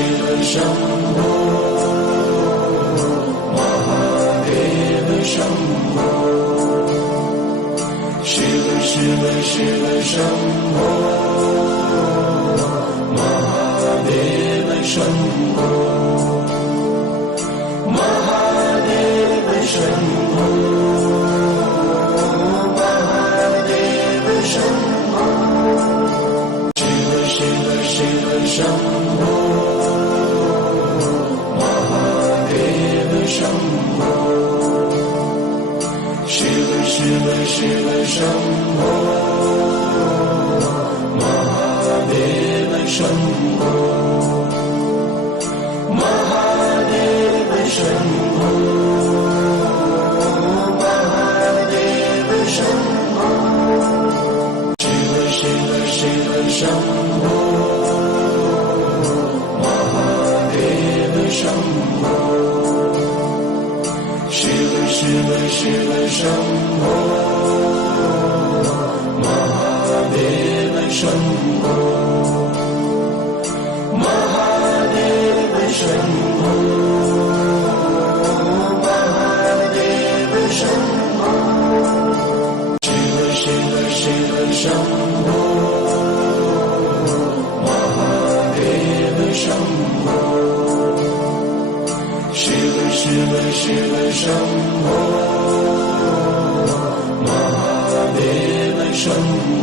Shiv Shambho Mahadev Shambho Shiv Shiv Shiv Shambho Mahadev Shambho Mahadev Shambho Mahadev Shambho Shiv Shiv Shiv Shambho Mahadev Shambho Shiv Shiv Shiv Shambho Mahadev Shambho Mahadev Shambho Mahadev Shambho Shiv Shiv Shiv Shambho Mahadev Shambho Shiv Shiv Shiv Shambho Mahadev Shambho Mahadev Shambho Mahadev Shambho Shiv Shiv Shiv Shambho Mahadev Shambho Shiv Shiv Shiv Shambho Mahadev Shambho